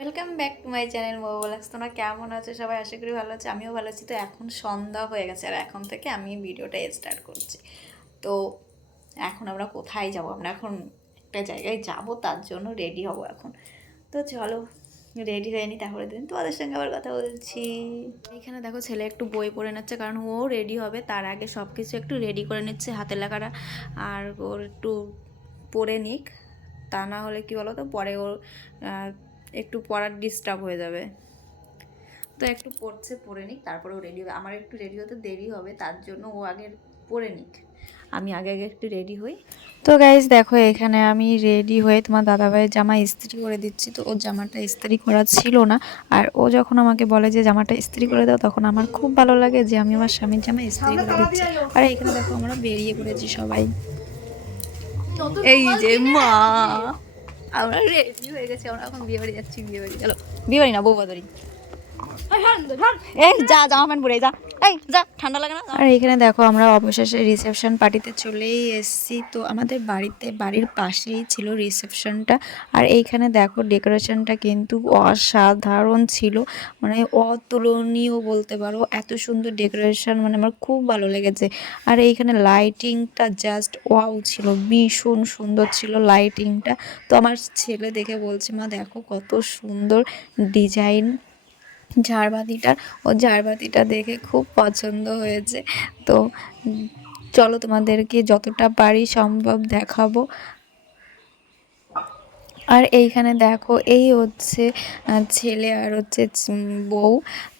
Welcome back to my channel Mobilax তোমরা কেমন আছো? সবাই আশা করি ভালো আছে, আমিও ভালো আছি। তো এখন সন্ধ্যা হয়ে গেছে, আর এখন থেকে আমি ভিডিওটা স্টার্ট করছি। তো এখন আমরা কোথায় যাব? আমরা এখন একটা জায়গায় যাব, তার জন্য রেডি হব এখন। তো চলো রেডি হয়ে নি তারপরে দিন। তোমাদের সঙ্গে আবার কথা বলছি। এখানে দেখো, ছেলে একটু বই পড়ে নিচ্ছে, কারণ ও রেডি হবে। তার আগে সব কিছু একটু রেডি করে নিচ্ছে, হাতে লেখাটা আর ওর একটু পড়ে নিক। তা না হলে কি বলো তো পরে ওর একটু পড়ার ডিস্টার্ব হয়ে যাবে। তো একটু পড়ছে, পড়ে নিক, তারপরে ও রেডি হবে। আমার একটু রেডি হতে দেরি হবে, তার জন্য ও আগে পড়ে নিক। আমি আগে আগে একটু রেডি হই। তো গাইজ দেখো, এখানে আমি রেডি হয়ে তোমার দাদাভাইয়ের জামা ইস্ত্রি করে দিচ্ছি। তো ওর জামাটা ইস্ত্রি করা ছিল না। আর ও যখন আমাকে বলে যে জামাটা ইস্ত্রি করে দাও, তখন আমার খুব ভালো লাগে যে আমি আমার স্বামীর জামা ইস্ত্রি করে দিচ্ছি। আর এখানে দেখো আমরা বেরিয়ে পড়েছি সবাই। এই যে মা! আমরা রেডি হয়ে গেছি, আমরা এখন বিয়ে বাড়ি যাচ্ছি, বিয়ে বাড়ি। চলো, বিয়ে বাড়ি না বাড়ি। এই যা জামা প্যান্ট পরে যা। এই যা ঠান্ডা লাগে না আর এখানে দেখো আমরা অবশেষে রিসেপশন পার্টিতে চলেই এসেছি। তো আমাদের বাড়িতে বাড়ির পাশেই ছিল রিসেপশনটা আর এইখানে দেখো ডেকোরেশনটা কিন্তু অসাধারণ ছিল। মানে অতুলনীয় বলতে পারো এত সুন্দর ডেকোরেশন মানে আমার খুব ভালো লেগেছে। আর এইখানে লাইটিংটা জাস্ট ওয়াও ছিল ভীষণ সুন্দর ছিল লাইটিংটা তো আমার ছেলে দেখে বলছে মা দেখো কত সুন্দর ডিজাইন ঝাড়বাতিটার। ও ঝাড়বাতিটা দেখে খুব পছন্দ হয়েছে। তো চলো তোমাদেরকে যতটা পারি সম্ভব দেখাবো। আর এইখানে দেখো, এই হচ্ছে ছেলে আর হচ্ছে বউ।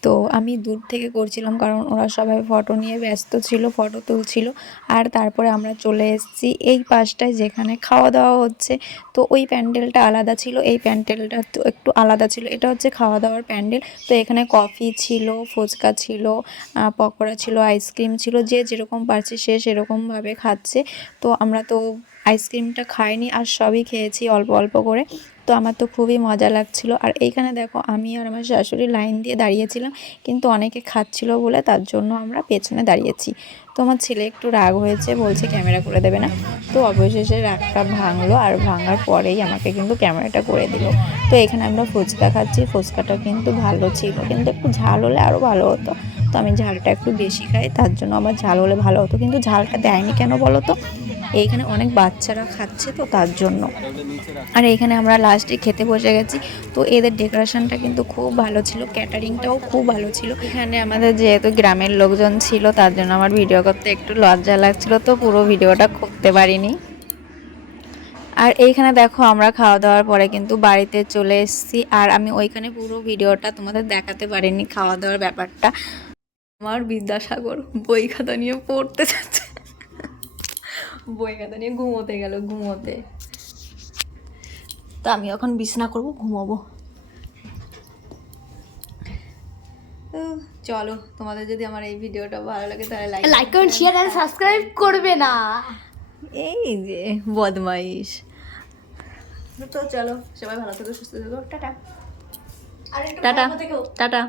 তো আমি দূর থেকে করছিলাম কারণ ওরা সবাই ফটো নিয়ে ব্যস্ত ছিল ফটো তুলছিল। আর তারপরে আমরা চলে এসেছি এই পাশটায় যেখানে খাওয়া দাওয়া হচ্ছে। তো ওই প্যান্ডেলটা আলাদা ছিল, এই প্যান্ডেলটা তো একটু আলাদা ছিল। এটা হচ্ছে খাওয়া দাওয়ার প্যান্ডেল। তো এখানে কফি ছিল, ফুচকা ছিল পকোড়া ছিল আইসক্রিম ছিল। যে যেরকম পারছে সে সেরকমভাবে খাচ্ছে। তো আমরা তো আইসক্রিমটা খাইনি আর সবই খেয়েছি অল্প অল্প করে। তো আমার তো খুবই মজা লাগছিল। আর এইখানে দেখো আমি আর আমার শাশুড়ি লাইন দিয়ে দাঁড়িয়েছিলাম, কিন্তু অনেকে খাচ্ছিল বলে তার জন্য আমরা পেছনে দাঁড়িয়েছি। তো আমার ছেলে একটু রাগ হয়েছে, বলছে ক্যামেরা করে দেবে না। তো অবশেষে রাগটা ভাঙলো আর ভাঙার পরেই আমাকে কিন্তু ক্যামেরাটা করে দিল। তো এখানে আমরা ফুচকা খাচ্ছি, ফুচকাটা কিন্তু ভালো ছিল, কিন্তু একটু ঝাল হলে আরও ভালো হতো। তো আমি ঝালটা একটু বেশি খাই, তার জন্য আমার ঝাল হলে ভালো হতো, কিন্তু ঝালটা দেয়নি কেন বলো তো? এইখানে অনেক বাচ্চারা খাচ্ছে তো তার জন্য। আর এইখানে আমরা লাস্টে খেতে বসে গেছি। তো এদের ডেকোরেশনটা কিন্তু খুব ভালো ছিল ক্যাটারিংটাও খুব ভালো ছিল। এখানে আমাদের যেহেতু গ্রামের লোকজন ছিল, তার জন্য আমার ভিডিও করতে একটু লজ্জা লাগছিল তো পুরো ভিডিওটা করতে পারিনি। আর এইখানে দেখো আমরা খাওয়া দাওয়ার পরে কিন্তু বাড়িতে চলে এসেছি। আর আমি ওইখানে পুরো ভিডিওটা তোমাদের দেখাতে পারিনি, খাওয়া দাওয়ার ব্যাপারটা। আমার বিদ্যাসাগর বই খাতা নিয়ে পড়তে যাচ্ছে। বই খাতা নিয়ে ঘুমোতে গেল ঘুমোতে। তা আমি এখন বিছনা করব ঘুমাবো। চলো তোমাদের যদি আমার এই ভিডিওটা ভালো লাগে তাহলে লাইক লাইক কমেন্ট শেয়ার আর সাবস্ক্রাইব করবে না। এই যে বদমাইশ। তো চলো সবাই ভালো থেকো সুস্থ থেকো টাটা। আর একটু টাটা। টাটা।